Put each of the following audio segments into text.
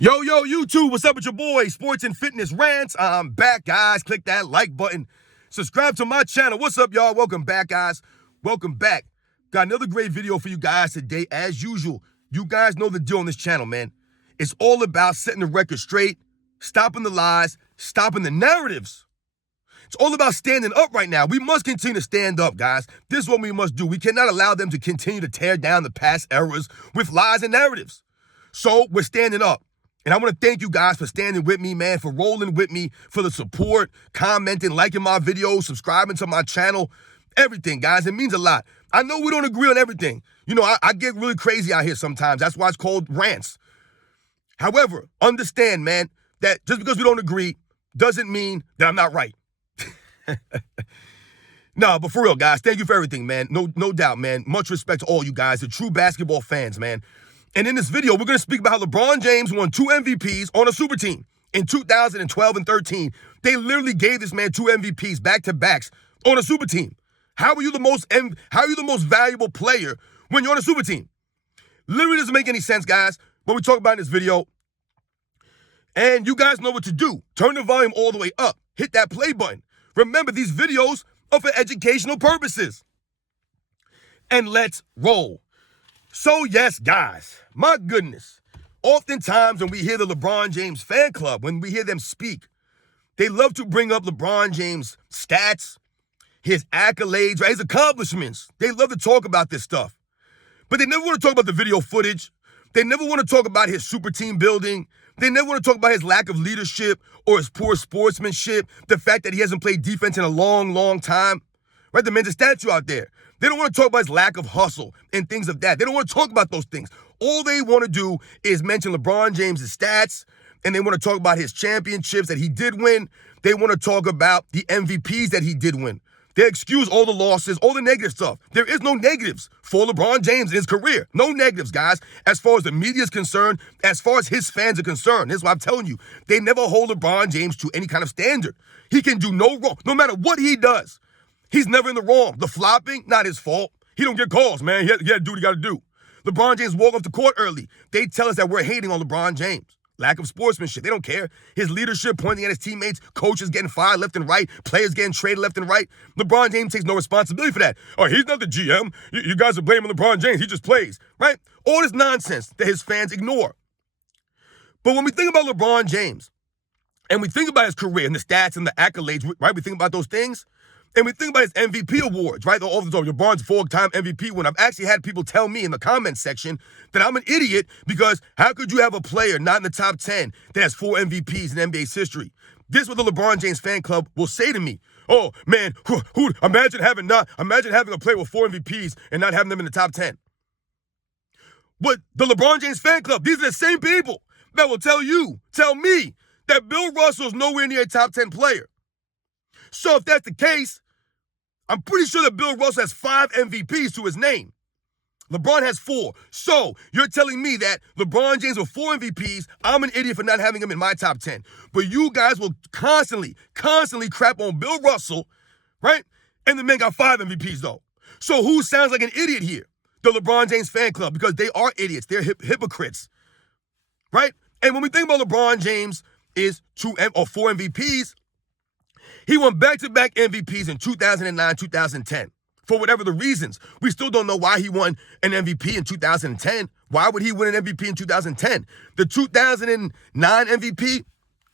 Yo, YouTube, what's up with your boy? Sports and Fitness Rants. I'm back, guys. Click that like button. Subscribe to my channel. What's up, y'all? Welcome back, guys. Welcome back. Got another great video for you guys today. As usual, you guys know the deal on this channel, man. It's all about setting the record straight, stopping the lies, stopping the narratives. It's all about standing up right now. We must continue to stand up, guys. This is what we must do. We cannot allow them to continue to tear down the past eras with lies and narratives. So we're standing up. And I want to thank you guys for standing with me, man, for rolling with me, for the support, commenting, liking my videos, subscribing to my channel, everything, guys. It means a lot. I know we don't agree on everything. You know, I get really crazy out here sometimes. That's why it's called rants. However, understand, man, that just because we don't agree doesn't mean that I'm not right. No, but for real, guys, thank you for everything, man. No doubt, man. Much respect to all you guys, the true basketball fans, man. And in this video, we're going to speak about how LeBron James won 2 MVPs on a super team in 2012 and 13. They literally gave this man 2 MVPs back-to-backs on a super team. How are you the most valuable player when you're on a super team? Literally doesn't make any sense, guys. But we talk about in this video. And you guys know what to do. Turn the volume all the way up. Hit that play button. Remember, these videos are for educational purposes. And let's roll. So yes, guys, my goodness, oftentimes when we hear the LeBron James fan club, when we hear them speak, they love to bring up LeBron James' stats, his accolades, right, his accomplishments. They love to talk about this stuff. But they never want to talk about the video footage. They never want to talk about his super team building. They never want to talk about his lack of leadership or his poor sportsmanship, the fact that he hasn't played defense in a long time. Right, the man's a statue out there. They don't want to talk about his lack of hustle and things of that. They don't want to talk about those things. All they want to do is mention LeBron James' stats, and they want to talk about his championships that he did win. They want to talk about the MVPs that he did win. They excuse all the losses, all the negative stuff. There is no negatives for LeBron James in his career. No negatives, guys, as far as the media is concerned, as far as his fans are concerned. This is what I'm telling you. They never hold LeBron James to any kind of standard. He can do no wrong, no matter what he does. He's never in the wrong. The flopping, not his fault. He don't get calls, man. He had to do what he got to do. LeBron James walk off the court early. They tell us that we're hating on LeBron James. Lack of sportsmanship. They don't care. His leadership, pointing at his teammates, coaches getting fired left and right, players getting traded left and right. LeBron James takes no responsibility for that. Oh, he's not the GM. You guys are blaming LeBron James. He just plays, right? All this nonsense that his fans ignore. But when we think about LeBron James, and we think about his career and the stats and the accolades, right? We think about those things. And we think about his MVP awards, right? All the time, LeBron's 4-time MVP win. I've actually had people tell me in the comments section that I'm an idiot because how could you have a player not in the top 10 that has 4 MVPs in NBA's history? This is what the LeBron James fan club will say to me. Oh, man, imagine having a player with 4 MVPs and not having them in the top 10. But the LeBron James fan club, these are the same people that will tell me that Bill Russell's nowhere near a top 10 player. So if that's the case, I'm pretty sure that Bill Russell has 5 MVPs to his name. LeBron has 4. So you're telling me that LeBron James with 4 MVPs, I'm an idiot for not having him in my top 10. But you guys will constantly crap on Bill Russell, right? And the man got 5 MVPs though. So who sounds like an idiot here? The LeBron James fan club, because they are idiots. They're hypocrites, right? And when we think about LeBron James is 4 MVPs, he won back-to-back MVPs in 2009, 2010. For whatever the reasons, we still don't know why he won an MVP in 2010. Why would he win an MVP in 2010? The 2009 MVP,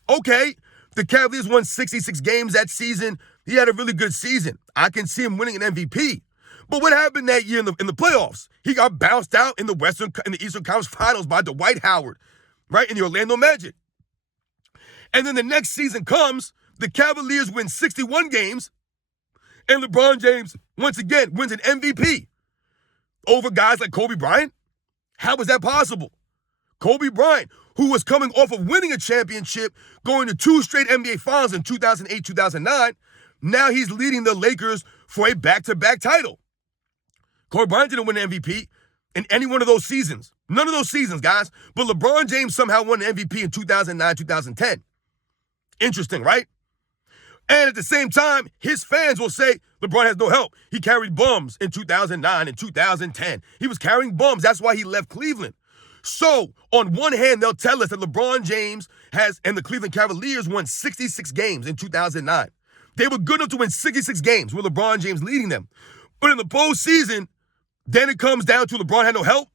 okay, the Cavaliers won 66 games that season. He had a really good season. I can see him winning an MVP. But what happened that year in the playoffs? He got bounced out in the Eastern Conference Finals by Dwight Howard, right, in the Orlando Magic. And then the next season comes, the Cavaliers win 61 games, and LeBron James, once again, wins an MVP over guys like Kobe Bryant. How was that possible? Kobe Bryant, who was coming off of winning a championship, going to 2 straight NBA Finals in 2008, 2009, now he's leading the Lakers for a back-to-back title. Kobe Bryant didn't win an MVP in any one of those seasons. None of those seasons, guys. But LeBron James somehow won an MVP in 2009, 2010. Interesting, right? And at the same time, his fans will say, LeBron has no help. He carried bums in 2009 and 2010. He was carrying bums. That's why he left Cleveland. So, on one hand, they'll tell us that LeBron James and the Cleveland Cavaliers won 66 games in 2009. They were good enough to win 66 games with LeBron James leading them. But in the postseason, then it comes down to LeBron had no help.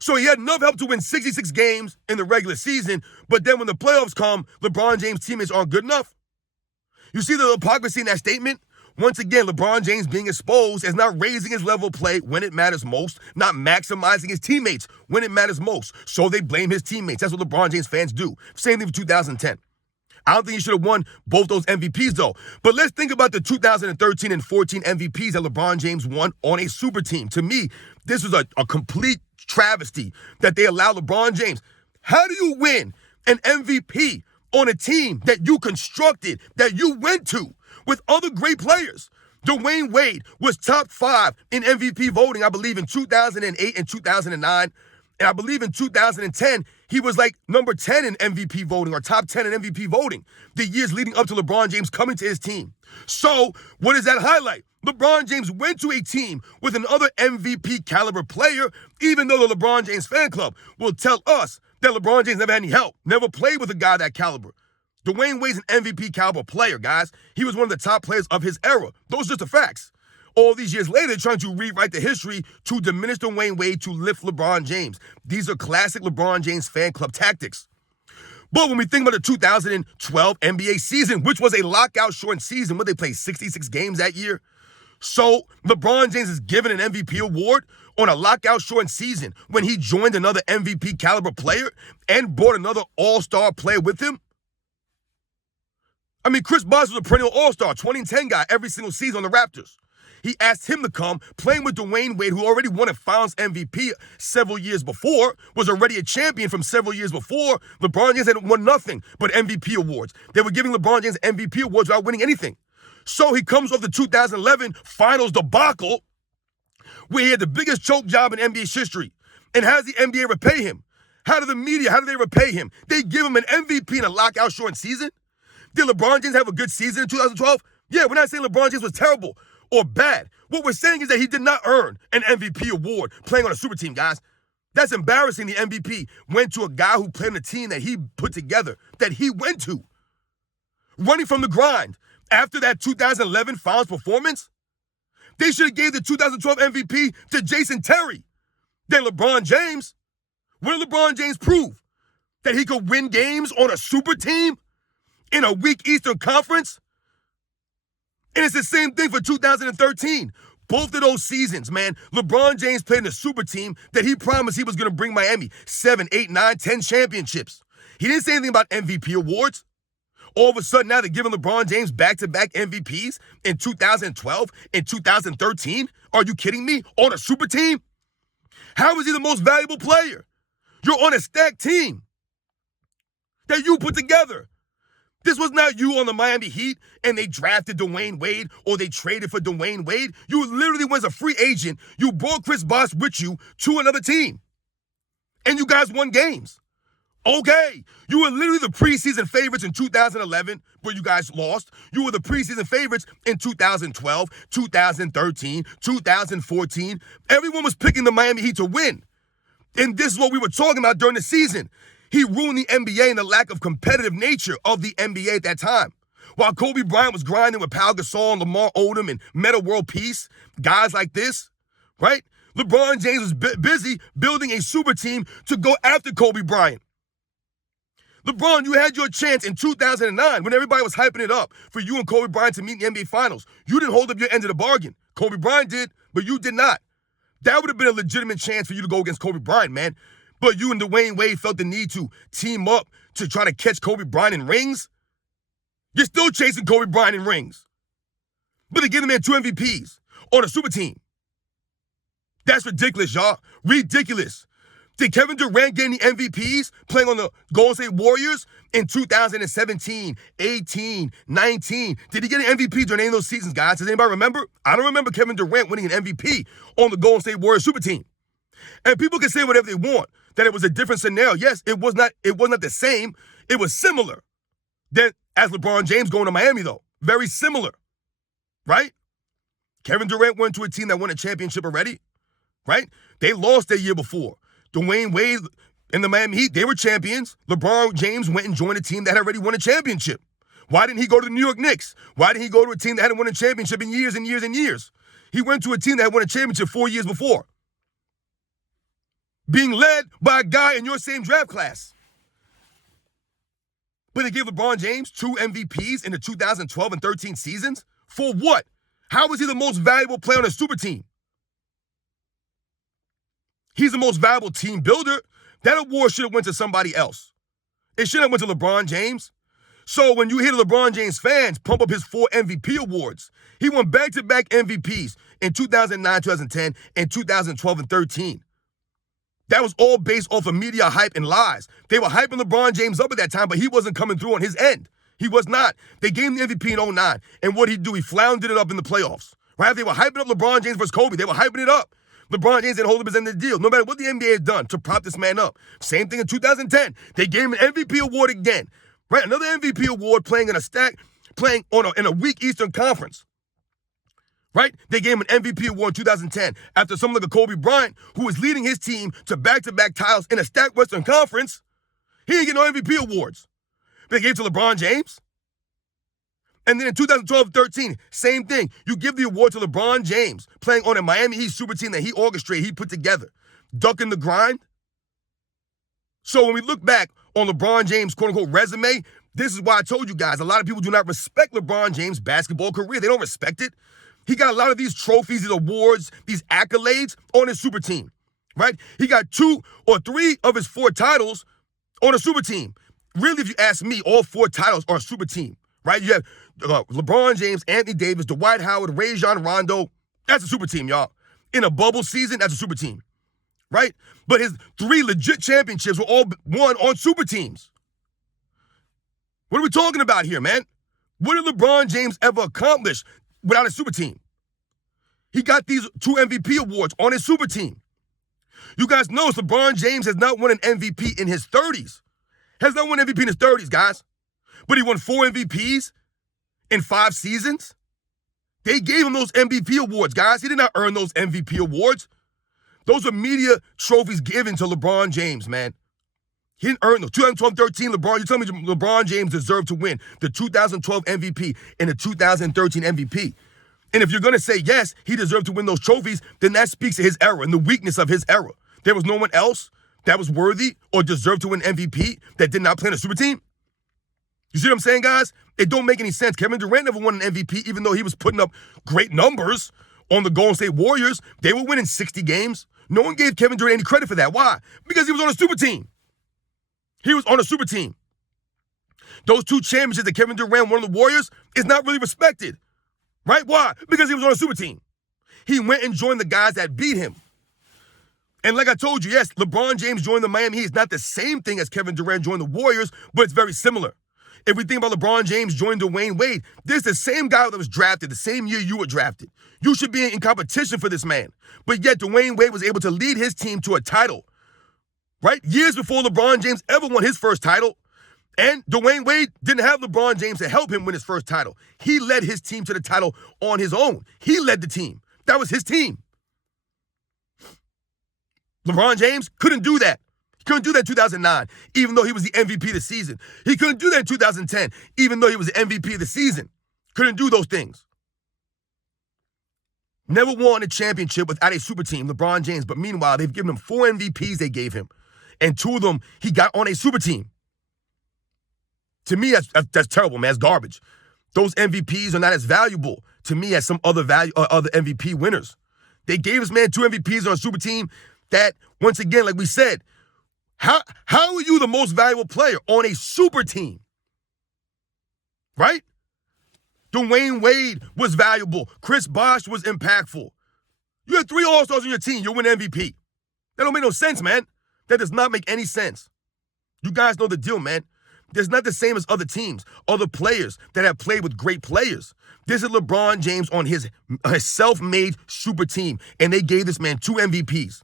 So he had enough help to win 66 games in the regular season, but then when the playoffs come, LeBron James' teammates aren't good enough. You see the hypocrisy in that statement? Once again, LeBron James being exposed as not raising his level of play when it matters most, not maximizing his teammates when it matters most. So they blame his teammates. That's what LeBron James fans do. Same thing for 2010. I don't think he should have won both those MVPs, though. But let's think about the 2013 and 14 MVPs that LeBron James won on a super team. To me, this was a complete travesty that they allowed LeBron James. How do you win an MVP on a team that you constructed, that you went to with other great players? Dwayne Wade was top 5 in MVP voting, I believe, in 2008 and 2009. And I believe in 2010, he was like number 10 in MVP voting or top 10 in MVP voting the years leading up to LeBron James coming to his team. So what does that highlight? LeBron James went to a team with another MVP caliber player, even though the LeBron James fan club will tell us that LeBron James never had any help, never played with a guy that caliber. Dwayne Wade's an MVP caliber player, guys. He was one of the top players of his era. Those are just the facts. All these years later, trying to rewrite the history to diminish Dwayne Wade to lift LeBron James. These are classic LeBron James fan club tactics. But when we think about the 2012 NBA season, which was a lockout-shortened season, where they played 66 games that year, so LeBron James is given an MVP award on a lockout-shortened season when he joined another MVP caliber player and brought another all-star player with him. I mean, Chris Bosh was a perennial all-star, 2010 guy every single season on the Raptors. He asked him to come, playing with Dwayne Wade, who already won a Finals MVP several years before, was already a champion from several years before. LeBron James had won nothing but MVP awards. They were giving LeBron James MVP awards without winning anything. So he comes off the 2011 Finals debacle, where he had the biggest choke job in NBA's history. And how does the NBA repay him? How do the media, how do they repay him? They give him an MVP in a lockout-shortened season? Did LeBron James have a good season in 2012? Yeah, we're not saying LeBron James was terrible or bad. What we're saying is that he did not earn an MVP award playing on a super team, guys. That's embarrassing. The MVP went to a guy who played on a team that he put together, that he went to. Running from the grind. After that 2011 Finals performance, they should have gave the 2012 MVP to Jason Terry than LeBron James. What did LeBron James prove? That he could win games on a super team in a weak Eastern Conference? And it's the same thing for 2013. Both of those seasons, man, LeBron James played in a super team that he promised he was going to bring Miami 7, 8, 9, 10 championships. He didn't say anything about MVP awards. All of a sudden, now they're giving LeBron James back-to-back MVPs in 2012 and 2013? Are you kidding me? On a super team? How is he the most valuable player? You're on a stacked team that you put together. This was not you on the Miami Heat and they drafted Dwayne Wade or they traded for Dwayne Wade. You literally went as a free agent. You brought Chris Bosh with you to another team. And you guys won games. Okay. You were literally the preseason favorites in 2011, but you guys lost. You were the preseason favorites in 2012, 2013, 2014. Everyone was picking the Miami Heat to win. And this is what we were talking about during the season. He ruined the NBA and the lack of competitive nature of the NBA at that time. While Kobe Bryant was grinding with Pau Gasol and Lamar Odom and Metta World Peace, guys like this, right? LeBron James was busy building a super team to go after Kobe Bryant. LeBron, you had your chance in 2009 when everybody was hyping it up for you and Kobe Bryant to meet in the NBA Finals. You didn't hold up your end of the bargain. Kobe Bryant did, but you did not. That would have been a legitimate chance for you to go against Kobe Bryant, man. But you and Dwayne Wade felt the need to team up to try to catch Kobe Bryant in rings? You're still chasing Kobe Bryant in rings. But they give the man 2 MVPs on a super team. That's ridiculous, y'all. Ridiculous. Did Kevin Durant get any MVPs playing on the Golden State Warriors in 2017, 18, 19? Did he get an MVP during any of those seasons, guys? Does anybody remember? I don't remember Kevin Durant winning an MVP on the Golden State Warriors super team. And people can say whatever they want, that it was a different scenario. Yes, it was not the same. It was similar. Then as LeBron James going to Miami, though. Very similar. Right? Kevin Durant went to a team that won a championship already. Right? They lost their year before. Dwayne Wade In the Miami Heat, they were champions. LeBron James went and joined a team that had already won a championship. Why didn't he go to the New York Knicks? Why didn't he go to a team that hadn't won a championship in years and years and years? He went to a team that had won a championship 4 years before, being led by a guy in your same draft class. But they gave LeBron James 2 MVPs in the 2012 and 13 seasons? For what? How was he the most valuable player on a super team? He's the most valuable team builder. That award should have went to somebody else. It should have went to LeBron James. So when you hear the LeBron James fans pump up his 4 MVP awards, he won back-to-back MVPs in 2009, 2010, and 2012 and 13. That was all based off of media hype and lies. They were hyping LeBron James up at that time, but he wasn't coming through on his end. He was not. They gave him the MVP in 2009, and what did he do? He floundered it up in the playoffs. Right? They were hyping up LeBron James versus Kobe. They were hyping it up. LeBron James didn't hold up his end of the deal, no matter what the NBA has done to prop this man up. Same thing in 2010. They gave him an MVP award again. Right? Another MVP award playing in a weak Eastern Conference. Right? They gave him an MVP award in 2010 after someone like a Kobe Bryant, who was leading his team to back-to-back titles in a stacked Western Conference. He didn't get no MVP awards. They gave it to LeBron James. And then in 2012-13, same thing. You give the award to LeBron James, playing on a Miami Heat super team that he orchestrated, he put together. Ducking the grind. So when we look back on LeBron James' quote-unquote resume, this is why I told you guys, a lot of people do not respect LeBron James' basketball career. They don't respect it. He got a lot of these trophies, these awards, these accolades on his super team, right? He got 2 or 3 of his 4 titles on a super team. Really, if you ask me, all 4 titles are a super team, right? You have LeBron James, Anthony Davis, Dwight Howard, Rajon Rondo. That's a super team, y'all. In a bubble season, that's a super team, right? But his 3 legit championships were all won on super teams. What are we talking about here, man? What did LeBron James ever accomplish without a super team? He got these 2 MVP awards on his super team. You guys know LeBron James has not won an MVP in his 30s. Has not won an MVP in his 30s, guys. But he won 4 MVPs in 5 seasons. They gave him those MVP awards, guys. He did not earn those MVP awards. Those are media trophies given to LeBron James, man. He didn't earn those. 2012-13, LeBron, you tell me LeBron James deserved to win the 2012 MVP and the 2013 MVP. And if you're going to say, yes, he deserved to win those trophies, then that speaks to his era and the weakness of his era. There was no one else that was worthy or deserved to win MVP that did not play on a super team. You see what I'm saying, guys? It don't make any sense. Kevin Durant never won an MVP, even though he was putting up great numbers on the Golden State Warriors. They were winning 60 games. No one gave Kevin Durant any credit for that. Why? Because he was on a super team. He was on a super team. Those 2 championships that Kevin Durant won on the Warriors is not really respected. Right? Why? Because he was on a super team. He went and joined the guys that beat him. And like I told you, yes, LeBron James joined the Miami Heat. It's not the same thing as Kevin Durant joined the Warriors, but it's very similar. If we think about LeBron James joined Dwayne Wade, this is the same guy that was drafted the same year you were drafted. You should be in competition for this man. But yet Dwayne Wade was able to lead his team to a title, right? Years before LeBron James ever won his first title. And Dwayne Wade didn't have LeBron James to help him win his first title. He led his team to the title on his own. He led the team. That was his team. LeBron James couldn't do that. He couldn't do that in 2009, even though he was the MVP of the season. He couldn't do that in 2010, even though he was the MVP of the season. Couldn't do those things. Never won a championship without a super team, LeBron James. But meanwhile, they've given him 4 MVPs they gave him. And 2 of them, he got on a super team. To me, that's terrible, man. That's garbage. Those MVPs are not as valuable to me as some other MVP winners. They gave this man 2 MVPs on a super team that, once again, like we said, how are you the most valuable player on a super team? Right? Dwayne Wade was valuable. Chris Bosh was impactful. You had 3 All-Stars on your team. You'll win MVP. That don't make no sense, man. That does not make any sense. You guys know the deal, man. It's not the same as other teams, other players that have played with great players. This is LeBron James on his self-made super team, and they gave this man 2 MVPs.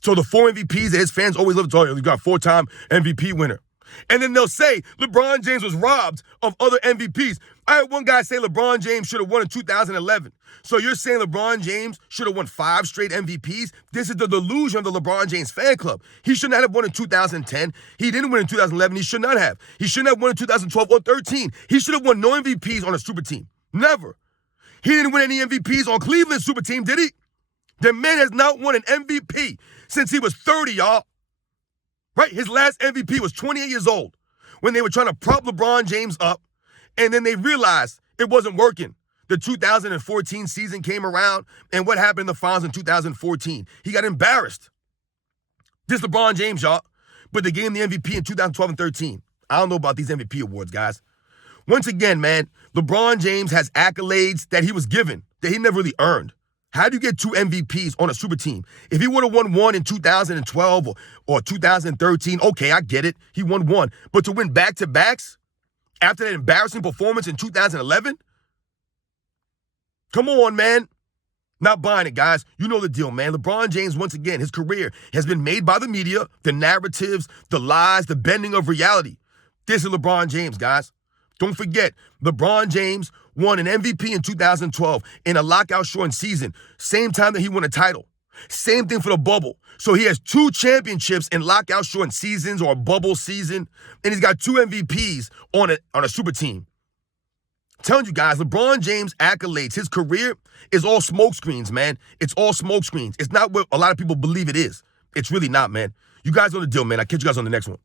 So the 4 MVPs that his fans always love to talk about, you got 4-time MVP winner. And then they'll say LeBron James was robbed of other MVPs. I had one guy say LeBron James should have won in 2011. So you're saying LeBron James should have won 5 straight MVPs? This is the delusion of the LeBron James fan club. He should not have won in 2010. He didn't win in 2011. He should not have. He shouldn't have won in 2012 or 13. He should have won no MVPs on a super team. Never. He didn't win any MVPs on Cleveland's super team, did he? The man has not won an MVP since he was 30, y'all. Right? His last MVP was 28 years old when they were trying to prop LeBron James up, and then they realized it wasn't working. The 2014 season came around, and what happened in the finals in 2014? He got embarrassed. This LeBron James, y'all, but they gave him the MVP in 2012 and 13. I don't know about these MVP awards, guys. Once again, man, LeBron James has accolades that he was given that he never really earned. How do you get 2 MVPs on a super team? If he would have won one in 2012 or 2013, okay, I get it. He won one. But to win back-to-backs after that embarrassing performance in 2011? Come on, man. Not buying it, guys. You know the deal, man. LeBron James, once again, his career has been made by the media, the narratives, the lies, the bending of reality. This is LeBron James, guys. Don't forget, LeBron James won an MVP in 2012 in a lockout-shortened season, same time that he won a title. Same thing for the bubble. So he has 2 championships in lockout-shortened seasons or a bubble season, and he's got 2 MVPs on a super team. I'm telling you guys, LeBron James accolades, his career is all smoke screens, man. It's all smoke screens. It's not what a lot of people believe it is. It's really not, man. You guys know the deal, man. I'll catch you guys on the next one.